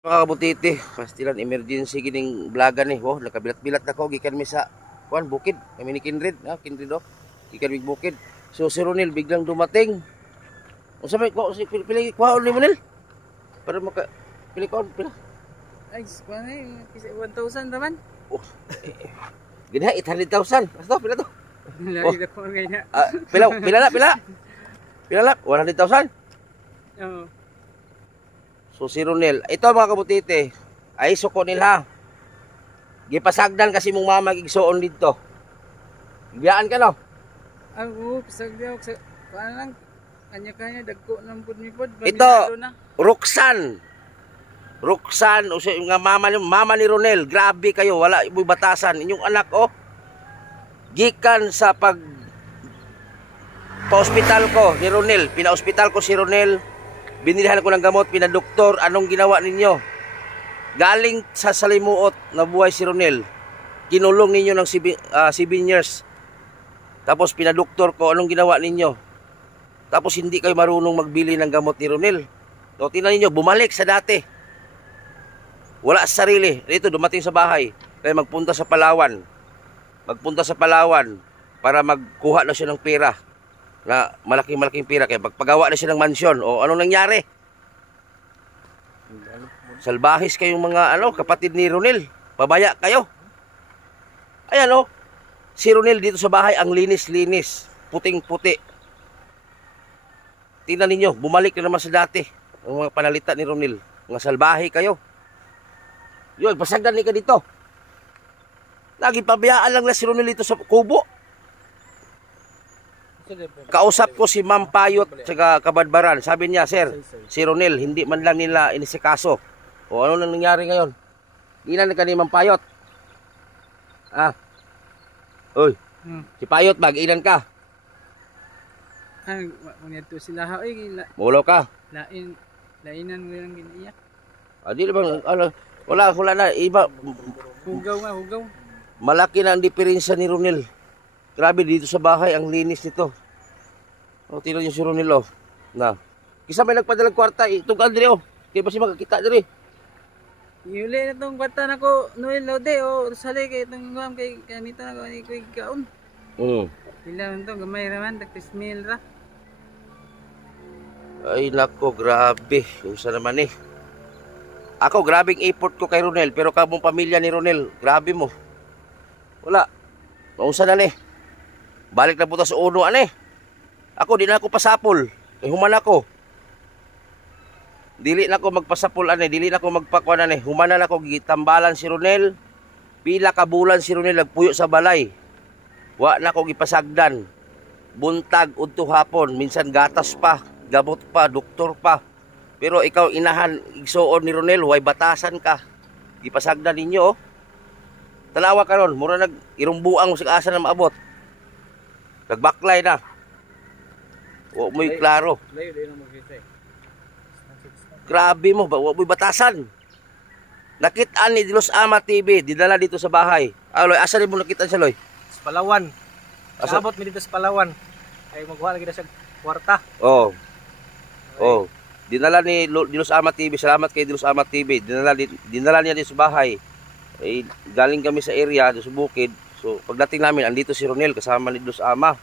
Mga kabutiti, pastilan emergency gining blaga ni. Oh, nakabilat-bilat na ko gikan mi sa kuan bukid. Kami ni Kindred, Kindred oh. Gikan mi bukid. So si Ronel biglang dumating. Unsa may ko si pili kwaon ni Ronel? Para maka pili kwaon pila. Ay, kuan ay 1,000 naman. Oh. Gina 800,000. Basta pila to? Lagi ko ngay na. Pila na. Pila na 100,000. Oo. So si Ronel, ito mga kabutiti, ay suko nila. Gipasagdan kasi mong mama gigsuon dito. Biyaan ka no? Oo, pasag daw sa kuan lang kanya-kanya dagko nang pud mi pod. Ito, Roxanne o nga mama ni Ronel, grabe kayo, wala iboy batasan. Inyong anak gikan sa pa-hospital ko ni Ronel, pina-hospital ko si Ronel. Binilihan ko ng gamot, pinadoktor. Anong ginawa ninyo? Galing sa salimuot na buhay si Ronel. Kinulong ninyo ng 7 years. Tapos pinadoktor ko, anong ginawa ninyo? Tapos hindi kayo marunong magbili ng gamot ni Ronel. So, tingnan ninyo, bumalik sa dati. Wala sa sarili. Dito, dumating sa bahay. Kaya magpunta sa Palawan. Para magkuha na siya ng pera. Na malaking pera, kaya pagpagawa na siya ng mansyon. O anong nangyari? Salbahis kayong mga kapatid ni Ronel. Pabaya kayo. Ayan si Ronel dito sa bahay, ang linis-linis, puting-puti. Tingnan ninyo, bumalik na naman sa dati ang mga panalita ni Ronel. Mga salbahe kayo. Yun, pasagdan ni ka dito. Lagi pabayaan lang na si Ronel dito sa kubo. Kausap ko si Ma'am Payot sa Kabadbaran. Sabi niya, sir, si Ronel, hindi man lang nila inisikaso. O ano nang nangyari ngayon? Ilan ka ni Ma'am Payot? Oy, si Payot, ilan ka? Manito sila ha. Ay, Mulo ka? lainan mo lang giniyak. Di bang, wala na. Iba, Hugaw. malaki na ang diferensya ni Ronel. Grabe, dito sa bahay, ang linis nito. Tingnan niyo si Ronel, na. Kisa may nagpadalang kwarta, itong Andre, kaya ba siya makakita diri? Yuli na tong bata na ko, Noel Lode, sali kay itong ngam kay kanito na ko ni Kuy Kaon. Pila man to, gamay raman, taktis mil ra. Ay, nako, grabe. Usa naman Ako, grabing effort ko kay Ronel, pero kamong pamilya ni Ronel, grabe mo. Wala. Mausa na Balik na puta sa uno, Ako, di na ako pasapol. Human ako. Dili na ako magpasapol, Dili na ako magpakuan, Human na ako, gitambalan si Ronel. Pila ka bulan si Ronel, nagpuyo sa balay. Wa na ako gipasagdan. Buntag, udto hapon. Minsan gatas pa, gabot pa, doktor pa. Pero ikaw, inahan, igsuon ni Ronel, huway batasan ka. Gipasagdan ninyo, Tanawa ka ron, mura irumbuang sa asa na maabot. Nagbaklay na. Huwag mo'y klaro. Grabe mo, huwag mo'y batasan. Nakitaan ni Dilos Ama TV, dinala dito sa bahay. Loy, asa rin mo nakitaan siya, Loy? Sa Palawan. Sabot mi dito sa Palawan. Ay magkuha lagi na sa kwarta. Dinala ni Dilos Ama TV, salamat kay Dilos Ama TV. Dinala niya dito sa bahay. Galing kami sa area, sa bukid. So, pagdating namin, andito si Ronel, kasama ni Dilos Ama.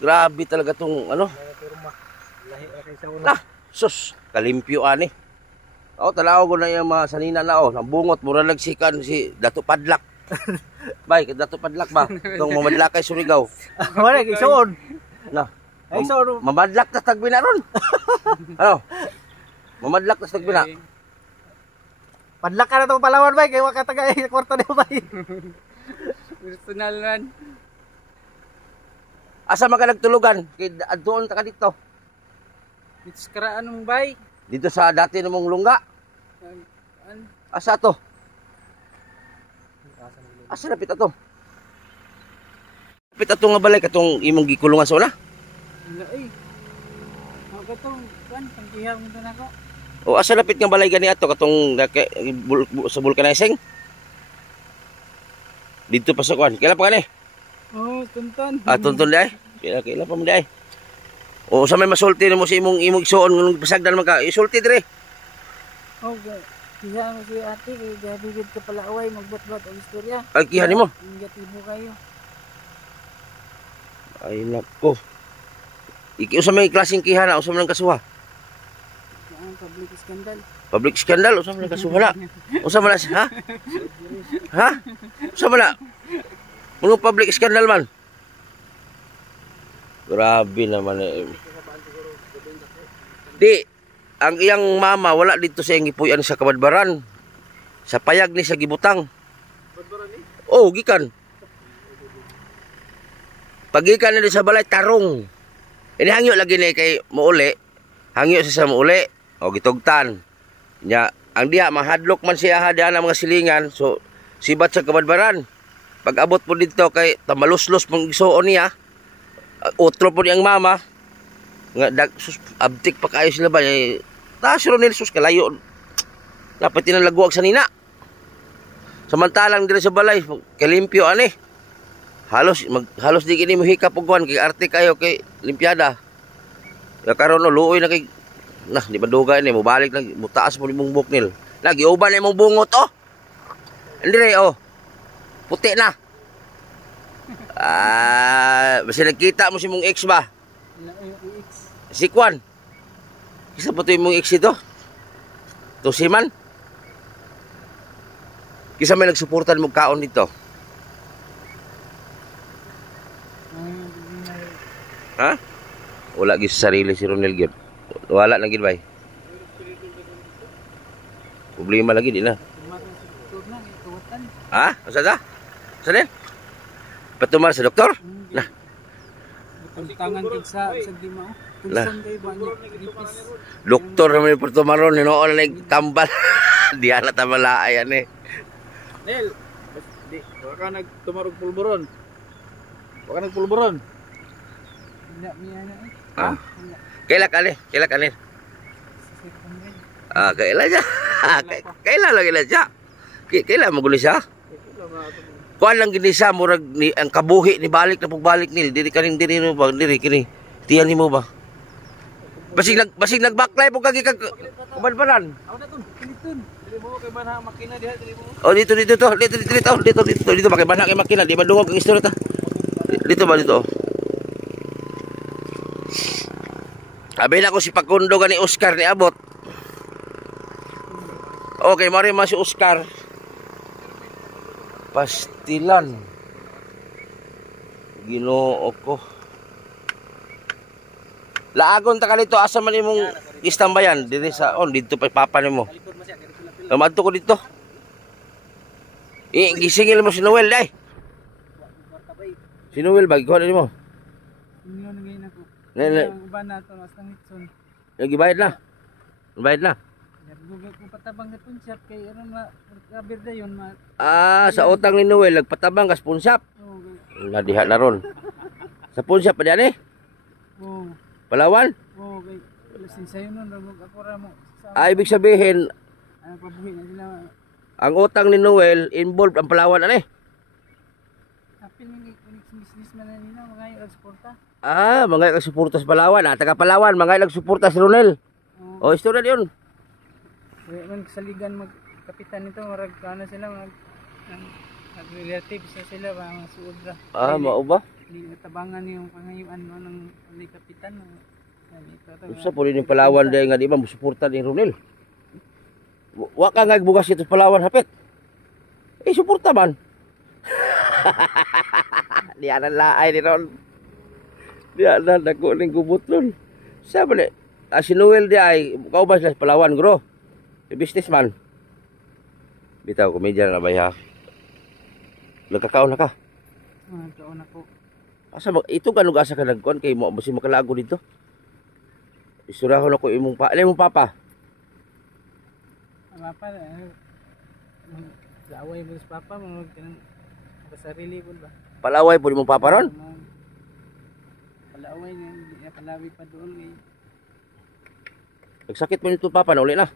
Grabe talaga tong, sus, kalimpyo, tanaw ko na yung mga sanina na, nambungot, mura nagsikan si Dato Padlak. Bay, Dato Padlak ba? Itong mamadlak kay Surigao. Wala, kaysoon. Mamadlak na tagbina ron. Mamadlak na tagbina. Padlak ka na itong Palawan, bay. Kaya wakataga kwarta na, bay. Personal man. Asa man ka nagtulugan? Doon ka dito. Dito sa karaan mong bay. Dito sa dati namong lungga. Asa to? Asa napit ato? Napit ato nga balay katong imong gikulungan sa una? Wala katong pangkihang mo na ako. Asa napit nga balay gani ato katong sa vulcanizing? Dito pa sa kuan. Kailan pa gani? Tunton. Tunton di ay? Kailan pa mo di ay? O sa may masulti mo si imong igsuon ng pasagdan man ka, isulti dire. Okay. Kaya mo si ate, kaya gabigid ka pala away, magbat-bat ang istorya. Ay, kihan mo. Negatibo kayo. Ay, nako. Iki, usa may klaseng kihan na, usa man ang kasuha. Ang public scandal. Public scandal, usa man ang kasuha na. Usa man na, ha? Ha? Usa man na? Mga public scandal man. Grabe naman eh. Di, ang iyang mama wala dito sa iyang gipuyan sa Kabadbaran. Sa payag ni sa gibutang. Oh, gikan. Pagikan na sa balay tarong. Inihangyo lagi ni kay muuli. Hangyo siya sa muuli. O gitugtan. Nya, ang diha mahadlok man siya diha ang mga silingan. So sibat sa Kabadbaran. Pag abot po dito kay tamaluslos pang isuon niya. Utro po niyang mama. Nga abtik pa kayo sila ba? Taas Ronel sus kalayo. Dapat tinalaguag sa nina. Samantalang diri sa balay kalimpyo ani. Halos di kini mohikap og kwan kay arte kayo kay limpyada. Ya karon no luoy na kay di madugay ni mo balik lang mutaas mo imong buknil. Giuban na imong bungot oh. Andre oh. Puti na. Basta nagkita mo si mong ex ba? Si Kwan. Isa po ito yung mong ex ito? Ito si Man? Kisa may nagsuportan mong kaon dito? Ha? Wala gis sa sarili si Ronel Gyud. Wala na gid bay. Problema lagi di na. Ha? Asa da? Asa din? Patumar sa doktor? Nah. Tangan kid sa Dimao. Pulsan kay ba ipis. Doktor naman yung Portomaron, hinoon na nagtambal. Di ala tamalaay yan eh. Nel, wala ka nagtumarog pulburon. Wala ka nagpulburon. Wala miya na eh. Ah. Kaila ka ni? Kaila ka ni? Kaila siya. Kaila lang kaila siya. Kaila magulo siya. Kuan lang gini siya, murag ni ang kabuhi ni balik na pagbalik nil. Diri kaning diri mo ba? Diri kini. Tiyan ni mo ba? Basig nag-backlight po kagi kag Kabadbaran. Ako na tun, kiniton. Dili mo kay bana makina diha, dili mo. Oh, dito dito bakit bana kay makina, di ba dungog ang istorya ta? Dito ba dito? Abi na ko si Pakundo gani Oscar ni abot. Okay, mari mas si Oscar. Pastilan. Ginoo ko. Laagon ta kalito asa man imong istambayan diri sa dito pa papa nimo. Namadto ko dito. Gisingil mo si Noel dai. Si Noel bag ko mo. Inyo na ngayon ako. Ang uban nato mas tangitson. Gibayad na. Bayad na. Gugol ko patabang na punsyap kay aron ma kabirda yon ma. Sa utang ni Noel nagpatabang ka sponsap. Nadiha na ron. Sa punsyap pa diyan eh. Oo. Palawan? Oo, kay lisensayo nun, ragog ako ra mo. Ibig sabihin, pabuhi na sila. ang utang ni Noel, involved ang Palawan, ano eh? Kapil yung business man na nila, mga yung agsuporta. Mga nagsuporta sa Palawan. Taga Palawan, mga nagsuporta si Ronel. O, istorya yun. Kaya man saligan magkapitan nito, marag na sila, relatives na sila, mga suudra. Mao ba? Tabangan yung pangayuan mo ng kapitan. Usa po rin yung Palawan dahil nga di ba musuporta ni Ronel. Wa ka nga bugas ito Palawan hapit. Suporta man. Di anan laay ni Ron. Di anan dako ning gubot ron. Sa ba ni? Si Noel di ay kaubas sa Palawan gro. Businessman. Bitaw komedya na ba ya? Nagkakaon na ka? Nagkakaon ako. Asa ito ganug asa ka nagkuan kay mo basi makalago dito. Isurahon ako imong imong papa. Ang papa laway mo sa papa mo kanang sarili pud ba. Palaway pud imong papa ron? Palaway niya palawi pa doon kay. Nagsakit mo nito papa na uli na.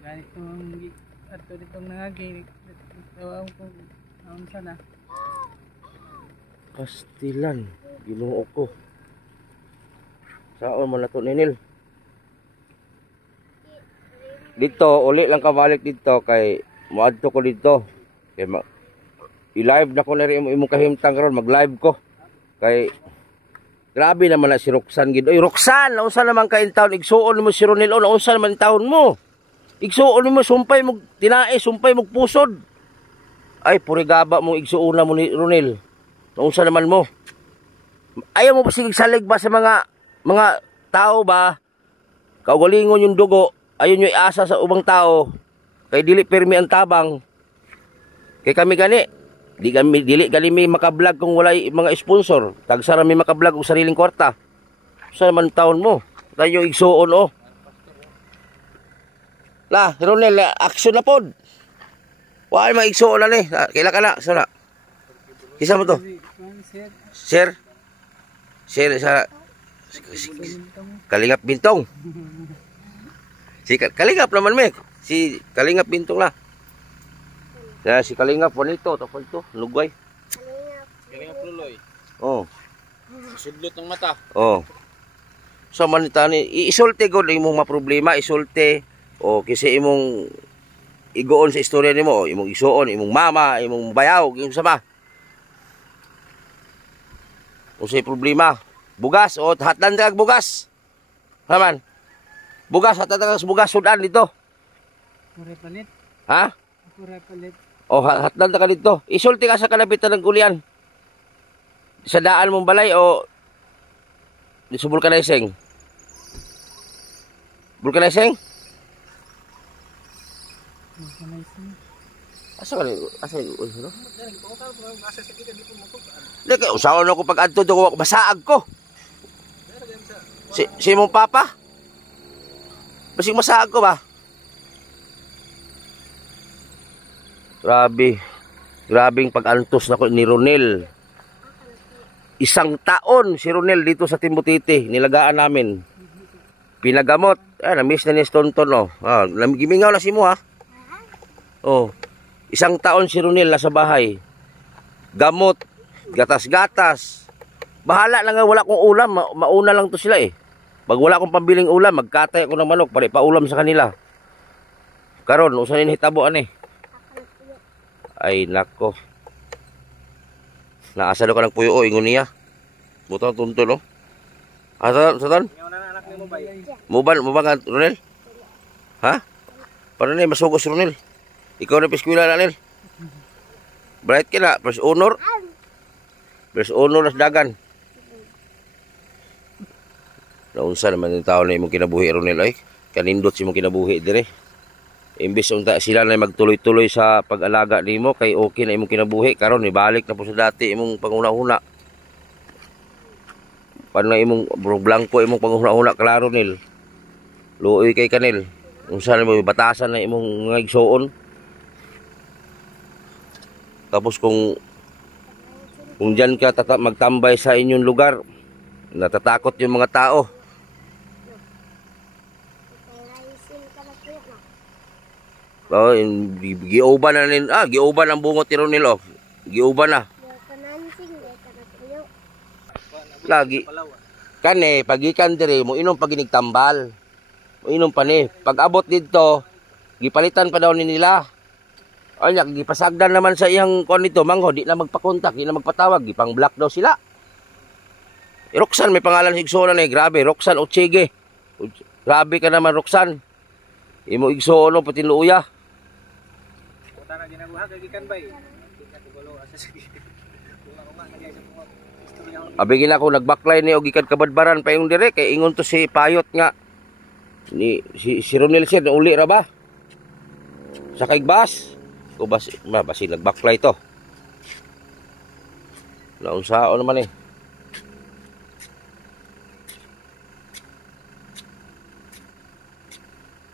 Ganito ang ato ditong nangagi. Tawaw ko aun sana. Pastilan, Ginoo ko. Saan mo na to, Ninil? dito, uli lang ka balik dito kay moadto ko dito. Kay i-live na ko na rin imong kahimtang karon, mag-live ko. Kay grabe naman na si Roxanne gid. Oy Roxanne, unsa naman ka in taon igsuon mo si Ronel? Unsa naman taon mo? Igsuon mo sumpay mo tinae, sumpay mo pusod. Ay purigaba mo igsuona mo ni Ronel. Unsa naman mo? Ayaw mo pa sige salig ba sa mga tao ba? Kaugalingon yung dugo, ayun yung iasa sa ubang tao. Kay dili permi ang tabang. Kay kami gani, dili kami maka-vlog kung walay mga sponsor. Tagsara mi maka-vlog og sariling kwarta. Sa man taon mo? Tayo igsuon oh. La, Ronel, action na pod. Wala may igsuon na ni. Kaila ka na, sana. Kisa mo to? Share. Share sa Kalingap Bintong. Si Kalingap naman me. Si Kalingap Bintong la. Ya si Kalingap bonito to lugway. Kalingap luloy. Oh. Sudlot ng mata. Oh. So manita ni isulti gud imong maproblema, isulti o kasi imong igoon sa istorya nimo, imong isuon, imong mama, imong bayaw, yung sama. Unsay problema? Bugas o hatdan kag bugas. Haman. Bugas hatdan kag bugas sudan dito. Pure palit. Ha? Pure palit. O hatdan ka dito. Isulti ka sa kalabitan ng kulian. Sa daan mong balay o di sa vulcanizing. Vulcanizing? Asa ka ni? Asa ni? Ano? Hindi kayo, usawan ako pag adto ko, masaag ko. Si mong papa? Basing masaag ko ba? Grabe. Grabing pag-antos na ko ni Ronel. 1 taon si Ronel dito sa Timbutiti. Nilagaan namin. Pinagamot. Na-miss na ni Stonton, oh. Gimingaw na si mo, ha? Oh. 1 taon si Ronel nasa bahay. Gamot. Gatas-gatas. Bahala na nga wala kong ulam. Mauna lang to sila, eh. Pag wala akong pambiling ulam, magkatay ako ng manok para ipaulam sa kanila. Karon, usanin hitaboan, eh. Ay, nako. Naasalo ka ng puyo, o, ingon niya. Buto ang tuntun, o. Satan? Muban nga, Ronel? Ha? Paano na masugos si Ronel? Ikaw na piskwila na, Ronel? Bright ka na, first honor. First honor na dagan. Naunsa naman yung tao na imong kinabuhi, Ronel, ay. Kanindot si imong kinabuhi, dire. Imbis unta sila na magtuloy-tuloy sa pag-alaga nimo kay okay na imong kinabuhi karon ibalik na po sa dati imong panguna-una. Paano na imong blanco imong panguna-una klaro nil. Luoy kay kanil. Unsa na mo batasan na imong mga igsuon. Tapos kung diyan ka magtambay sa inyong lugar, natatakot yung mga tao. Oh, giuban na nin. Giuban ang bungot ni Ronel, oh. Giuban na. Lagi. Kani, pagikan dire mo inom pag ginigtambal. Mo inom pa ni. Pag abot dito, gipalitan pa daw ni nila. Anya, gipasagdan naman sa iyang kon nito, mangho, di na magpakontak, di na magpatawag, gipang block daw sila. Roxanne, may pangalan igsuon na, grabe, Roxanne Ochege. Grabe ka naman, Roxanne. Imo igsuon pati luya. Na ginaguha kay gikan bay. Abigin ako nagbaklay ni og gikan kabadbaran pa yung dire kay ingon to si Payot nga ni si Ronel sir uli ra ba? Sa kaigbas. O basi nagbaklay to. Naunsaon naman eh.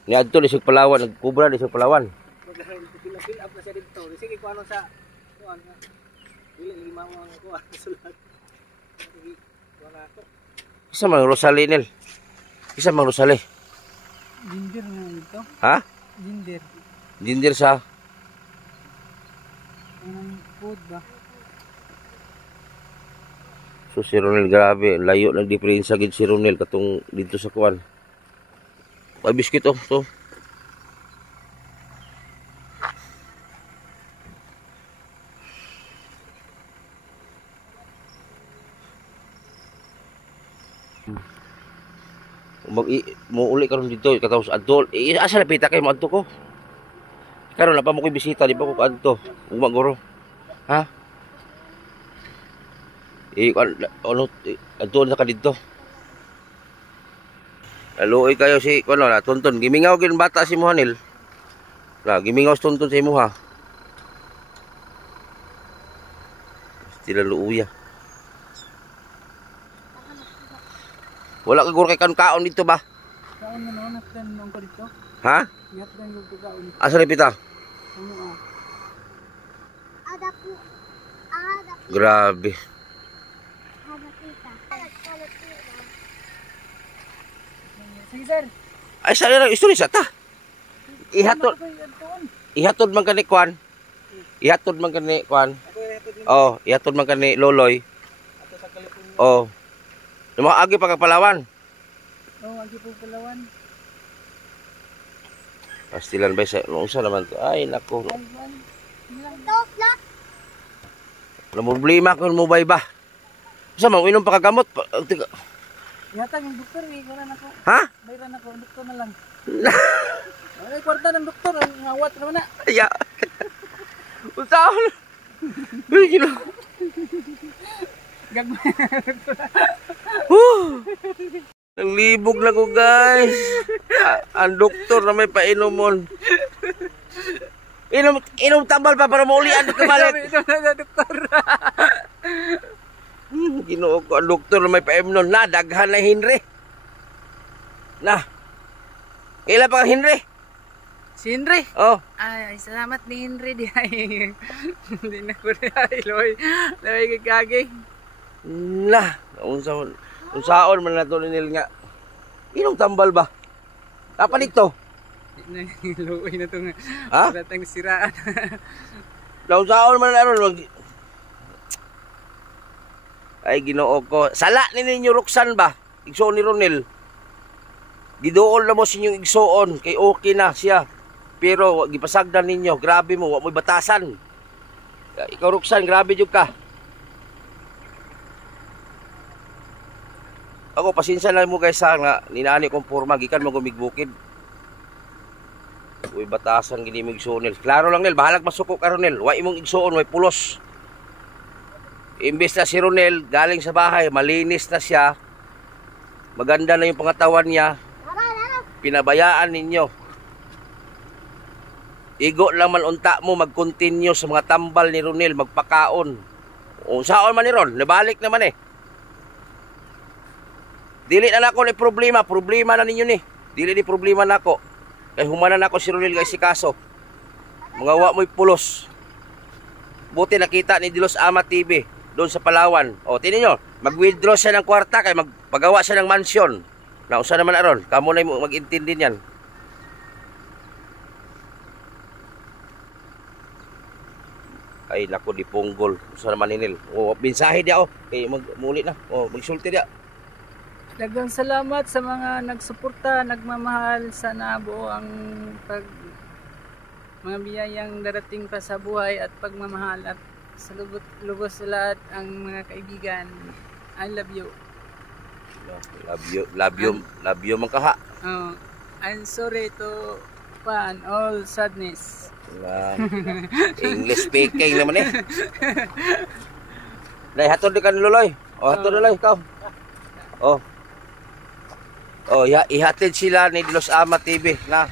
Ni adto di sa Palawan, nagkubra di sa Palawan. Fill up na siya dito. Sige ko ano sa kuan nga. Dili lima mo ang kuan sulat. Sige wala ko. Isa mang Rosali nil. Isa mang Rosali. Ginger na ito. Ha? Ginger. Ginger sa Anong food ba? So si Ronel grabe, layo ng diferensya gid si Ronel katong dito sa kuan. Ay biscuit oh, to. Muuli karon dito katapos adto. Asa na pita kay mo adto ko. Karon na pa mo koy bisita di pa ko adto. Ugma guro. Ha? Ano adto na ka dito. Aluoy kayo si kuno na tuntun. Gimingaw gin bata si Mohanil. Na gimingaw tuntun sa imo ha. Sila luuya. Wala ka guro kay kaon dito ba? Kaon na naman natin nung ko dito. Ha? Natin yung kaon. Asa na pita? Ano ah? Grabe. Sige sir. Ay sa lang istorya sa ta. Ihatod man kani kwan. Ihatod man kani kwan. Oh, ihatod man kani Loloy. Oh. Lumaagi pa kag Palawan. Oh, agi po Palawan. Pastilan ba sa unsa naman to? Ay nako. Wala problema kun mo bay ba? Sa mo inom pa kagamot. Yata yung doktor eh, wala na ko. Ha? Bayran ako, doktor na lang. Wala yung kwarta ng doktor, ang ngawat naman na. Ya. Unsaon? Ay gino. Gagmay. Naglibog na ko guys. Ang doktor na may painomon. Inom tambal pa para maulian ka balik. Inom na doktor. Ginoo ko ang doktor na may painomon na daghan na Henry. Na. Ila pa ang Henry? Si Henry? Oh. Ay, salamat ni Henry di ay. Hindi na ko di ay, Loy. Loy kagagi. Na. Unsaon man na to nil nga. Inom tambal ba? Apa dito? Loy na itong Ha? ratang siraan. Unsaon man na ron. Ay Ginoo ko. Sala ni ninyo Roxanne ba? Igsoon ni Ronel. Giduol na mo sa inyong igsoon kay okay na siya. Pero gipasagdan ninyo, grabe mo, wa mo'y batasan. Ikaw Roxanne, grabe jud ka. Ako pasensya lang mo guys ha nga ninani kong porma gikan mo gumigbukid. Uy batasan gini mo igsoon nil. Klaro lang nil, bahalag masuko ka Ronel. Wa imong igsoon, way pulos. Imbes na si Ronel galing sa bahay, malinis na siya. Maganda na yung pangatawan niya. Pinabayaan ninyo. Igo lang man unta mo mag-continue sa mga tambal ni Ronel, magpakaon. O saon man ni Ron, nabalik naman eh. Dili na nako ni problema na ninyo ni. Dili ni problema nako. Kay humanan ako si Ronel guys si kaso. Mga wa mo'y pulos. Buti nakita ni Dilos Ama TV doon sa Palawan. O tinin nyo, mag-withdraw siya ng kwarta kay magpagawa siya ng mansyon. Nausa naman aron, kamo na mag-intindi niyan. Ay nako di punggol. Usa naman ninil. O mensahe dia kay muli na. O magsulti dia. Daghang salamat sa mga nagsuporta, nagmamahal sa nabuo ang mga biyayang darating pa sa buhay at pagmamahal at sa lubos sa lahat ang mga kaibigan. I love you. Love you man kaha. Oh, I'm sorry to all sadness. English speaking naman eh. Dai hatod di kan Loloy. O hatod Loloy ikaw. Ihatid sila ni Dilos Ama TV na.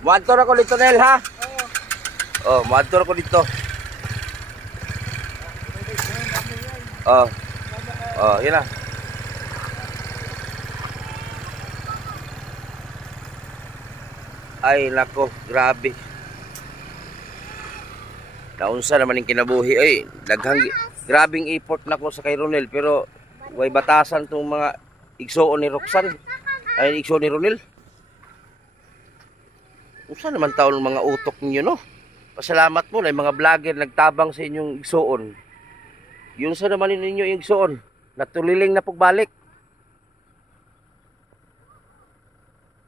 Muadtor ako dito Nel ha. Muadtor ako dito. Yan na. Ay nako, grabe. Naunsa naman yung kinabuhi. Ay, grabing effort nako sa kay Ronel pero way batasan tong mga igsoon ni Roxanne. Ay igsoon ni Ronel. Unsa naman taon mga utok ninyo no? Pasalamat mo na yung mga vlogger nagtabang sa inyong igsoon. Yun sa naman ninyo yung igsoon. Natuliling na pagbalik.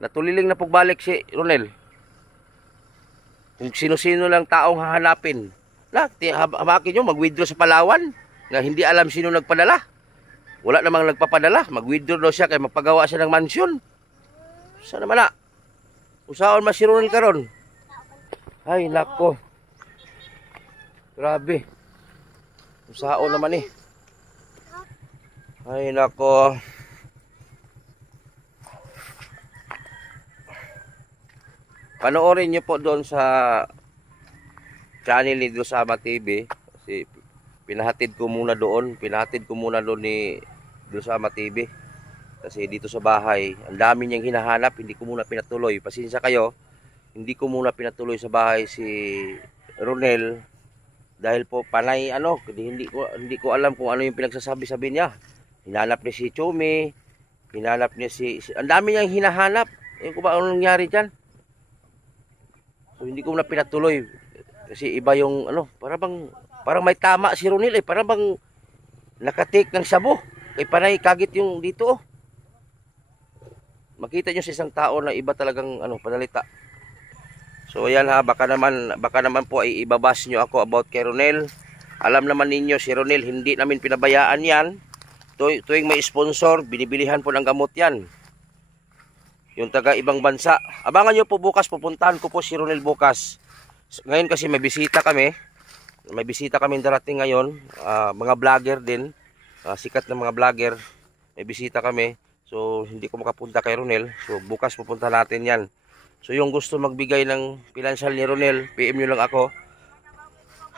Natuliling na pagbalik si Ronel. Kung sino-sino lang taong hahanapin. Hamakin nyo, mag-withdraw sa Palawan. Na hindi alam sino nagpadala. Wala namang nagpapadala. Mag-withdraw daw siya kay magpagawa siya ng mansyon. Sana naman na. Usaon mas si Ronel karon. Ay, nako. Grabe. Usaon naman eh. Ay, nako. Panoorin nyo po doon sa channel ni Dulsama TV. Kasi pinahatid ko muna doon. Pinahatid ko muna doon ni Dulsama TV. Kasi dito sa bahay, ang dami niyang hinahanap. Hindi ko muna pinatuloy. Pasensya kayo. Hindi ko muna pinatuloy sa bahay si Ronel. Dahil po panay ano. Hindi ko alam kung ano yung pinagsasabi-sabi niya. Hinanap niya si Chumi. Hinanap niya ang dami niyang hinahanap. Yung ko ba anong nangyari dyan? So, hindi ko na pinatuloy. Kasi iba yung ano. Parang may tama si Ronel eh. Parang bang nakatik ng sabo. Kay panay kagit yung dito oh. Makita nyo sa isang tao na iba talagang ano, panalita. So ayan ha, baka naman po ay ibabas nyo ako about kay Ronel. Alam naman ninyo si Ronel, hindi namin pinabayaan yan. Tuwing may sponsor, binibilihan po ng gamot yan. Yung taga ibang bansa. Abangan nyo po bukas, pupuntahan ko po si Ronel bukas. Ngayon kasi may bisita kami. May bisita kami darating ngayon. Mga vlogger din. Sikat na mga vlogger. May bisita kami. So, hindi ko makapunta kay Ronel. So, bukas pupunta natin yan. So, yung gusto magbigay ng financial ni Ronel, PM nyo lang ako.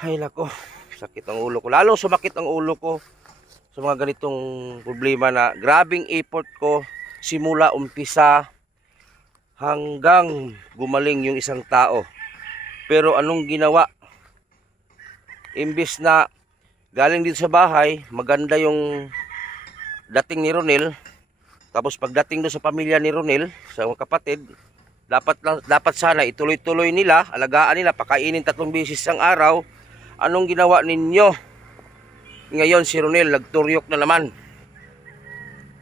Ay, nako. Sakit ang ulo ko. Lalo sumakit ang ulo ko sa mga ganitong problema na grabing effort ko simula umpisa hanggang gumaling yung isang tao. Pero anong ginawa? Imbis na galing dito sa bahay, maganda yung dating ni Ronel. Tapos pagdating doon sa pamilya ni Ronel, sa mga kapatid, dapat sana ituloy-tuloy nila, alagaan nila, pakainin 3 beses ang araw. Anong ginawa ninyo? Ngayon si Ronel nagturyok na naman.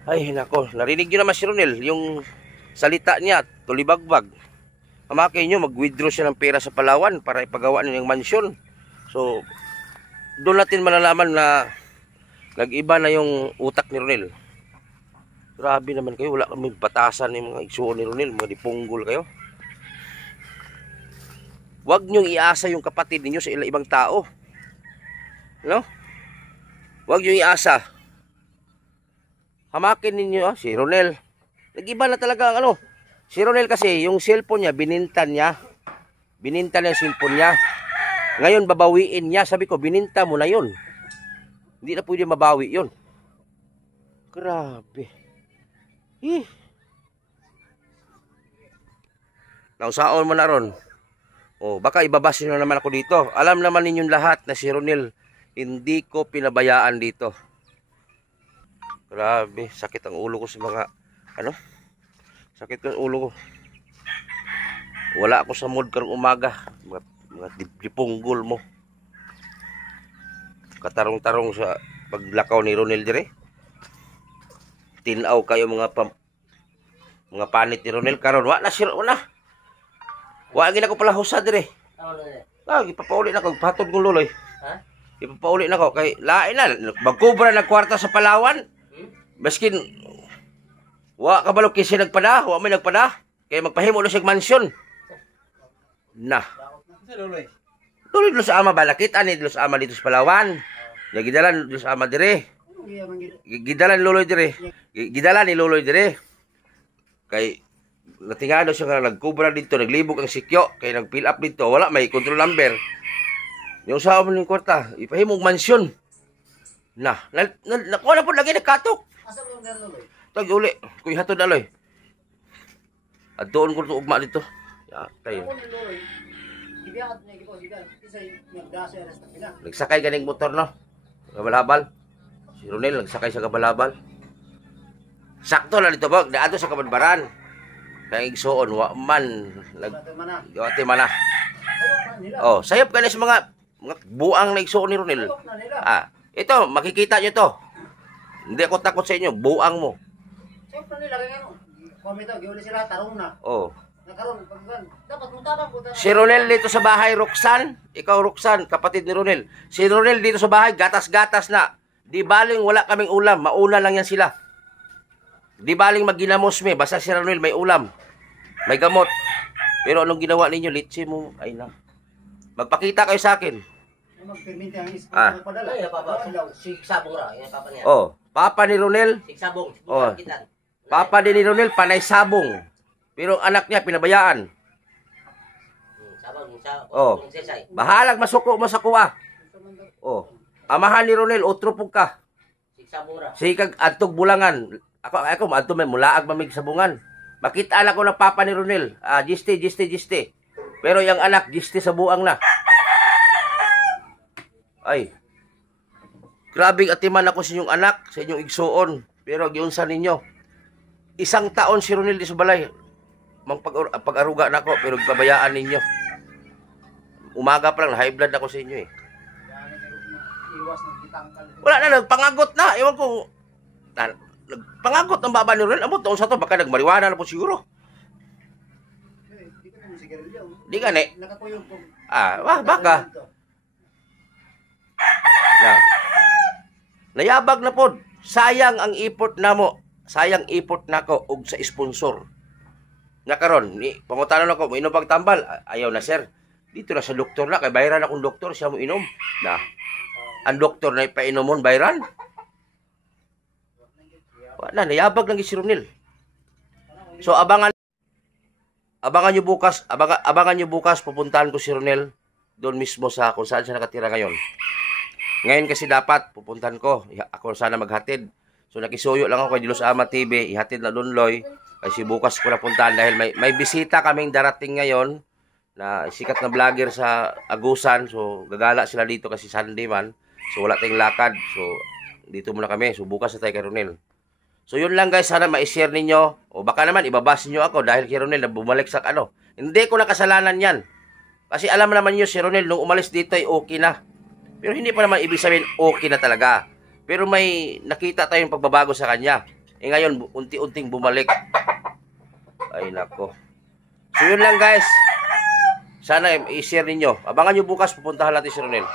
Ay nako, narinig nyo naman si Ronel, yung salita niya, tulibagbag. Amakin nyo, mag-withdraw siya ng pera sa Palawan para ipagawa niya ng mansyon. So, doon natin malalaman na nag-iba na yung utak ni Ronel. Grabe naman kayo, wala kami batasan ng mga igsuon ni Ronel, mga dipunggol kayo. Huwag niyong iasa yung kapatid ninyo sa ibang tao. No? Huwag niyong iasa. Hamakin ninyo, si Ronel. Nag-iba na talaga ang ano. Si Ronel kasi, yung cellphone niya, binintan niya. Binintan niya yung cellphone niya. Ngayon, babawiin niya. Sabi ko, bininta mo na yun. Hindi na pwede mabawi yun. Grabe. Nausaon mo na ron. Oh, baka ibabas nyo naman ako dito. Alam naman ninyong lahat na si Ronel, hindi ko pinabayaan dito. Grabe, sakit ang ulo ko sa mga, ano? Sakit ang ulo ko. Wala ako sa mood karong umaga. Mga dipunggol mo. Katarong-tarong sa paglakaw ni Ronel dire. Tinaw kayo mga panit ni Ronel karon wa na sir na. Wa gid ako pala husad dire. Ipapauli na ko patod kong luloy. Ha? Ipapauli na ko kay lain na magkubra na kwarta sa Palawan. Baskin wa kabalo kisi nagpada, wa may nagpada kay magpahimo na sig mansyon. Na. Luloy sa ama balakit ani sa ama dito sa Palawan. Nagidalan sa ama dire. Gidalan luloy dire. Gidalan ni luloy dire. Kay natingado siya nga nagkubra dito, naglibog ang sikyo, kay nag-fill up dito, wala may control number. Yung sa mo ning kwarta, ipahimog mansyon. Nakuha na po lagi nagkatok. Asa mo ang luloy? Tag uli, kuy hatod aloy. Adtoon ko to ugma dito. Ya, tayo. Nagsakay ganing motor no. Gabalabal. Si Ronel nagsakay sa Gabalabal. Sakto na dito bag, daato sa Kabanbaran. Kaya igsuon wa man Gawati mana. Oh, sayop ka na sa mga buang na igsuon ni Ronel. Ito, makikita nyo to. Hindi ako takot sa inyo, buang mo. Sayop na nila kaya ano. Komito, giuli sila tarong na. Oh. Nakaroon, dapat mutabang ko. Si Ronel dito sa bahay, Roxanne. Ikaw, Roxanne, kapatid ni Ronel. Si Ronel dito sa bahay, gatas-gatas na. Di baling wala kaming ulam, mauna lang yan sila. Di baling magginamos me, basta si Ronel may ulam, may gamot. Pero anong ginawa ninyo? Litsi mo, ay na. Magpakita kayo sa akin. Magperminte ang isip Ah. magpadala. Ay, papa, sigsabong ra, yung papa niya. Oh, papa ni Ronel, Sigsabong, Oh. kitan. papa din ni Ronel, panay sabong. Pero ang anak niya, pinabayaan. Sabong, sa, Oh. kung sesay. Bahalag masuko mo sa kuwa. Oh, amahan ni Ronel, otro po ka. Sigsabong ra. Sikag adtog bulangan. Ako adto may mulaag mamig sabungan. Makita na ko ng papa ni Ronel. Giste. Pero yung anak, giste sa buang na. Ay. Grabing atiman ako sa inyong anak, sa inyong igsuon. Pero giunsan ninyo. 1 taon si Ronel di sa balay. Pag-aruga na ako, pero pabayaan ninyo. Umaga pa lang, high blood ako sa inyo eh. Iwas ng gitangkal. Wala na, nagpangagot na. Ewan ko, nagpangagot ang baba ni Ronel. Amot, taon sa to, baka nagmariwana na po siguro. Di ka naman sigarilyo. Di ka ne. Nakakuyog ko. Baka. Na. Nayabag na pod. Sayang ang effort namo. Sayang effort nako og sa sponsor. Na karon, pangutanon ako, mo inom pagtambal. Ayaw na sir. Dito na sa doktor na kay bayaran akong doktor siya mo inom. Na. Ang doktor na ipainomon bayaran. Wala, nayabag lang si Ronel. So abangan nyo bukas pupuntahan ko si Ronel doon mismo sa kung saan siya nakatira ngayon. Ngayon kasi dapat pupuntahan ko. Ako sana maghatid. So nakisuyo lang ako kay Dilos Ama TV. Ihatid na doon Loy. Kasi bukas ko na puntahan dahil may bisita kaming darating ngayon na sikat na vlogger sa Agusan. So gagala sila dito kasi Sunday man. So wala tayong lakad. So dito muna kami. So bukas na tayo kay Ronel. So yun lang guys, sana ma-share ninyo. O baka naman ibabas niyo ako dahil kay Ronel na bumalik sa ano. Hindi ko na kasalanan yan. Kasi alam naman niyo si Ronel nung umalis dito ay okay na. Pero hindi pa naman ibig sabihin okay na talaga. Pero may nakita tayong pagbabago sa kanya. Ngayon, unti-unting bumalik. Ay nako. So yun lang guys. Sana i-share ninyo. Abangan nyo bukas, pupuntahan natin si Ronel.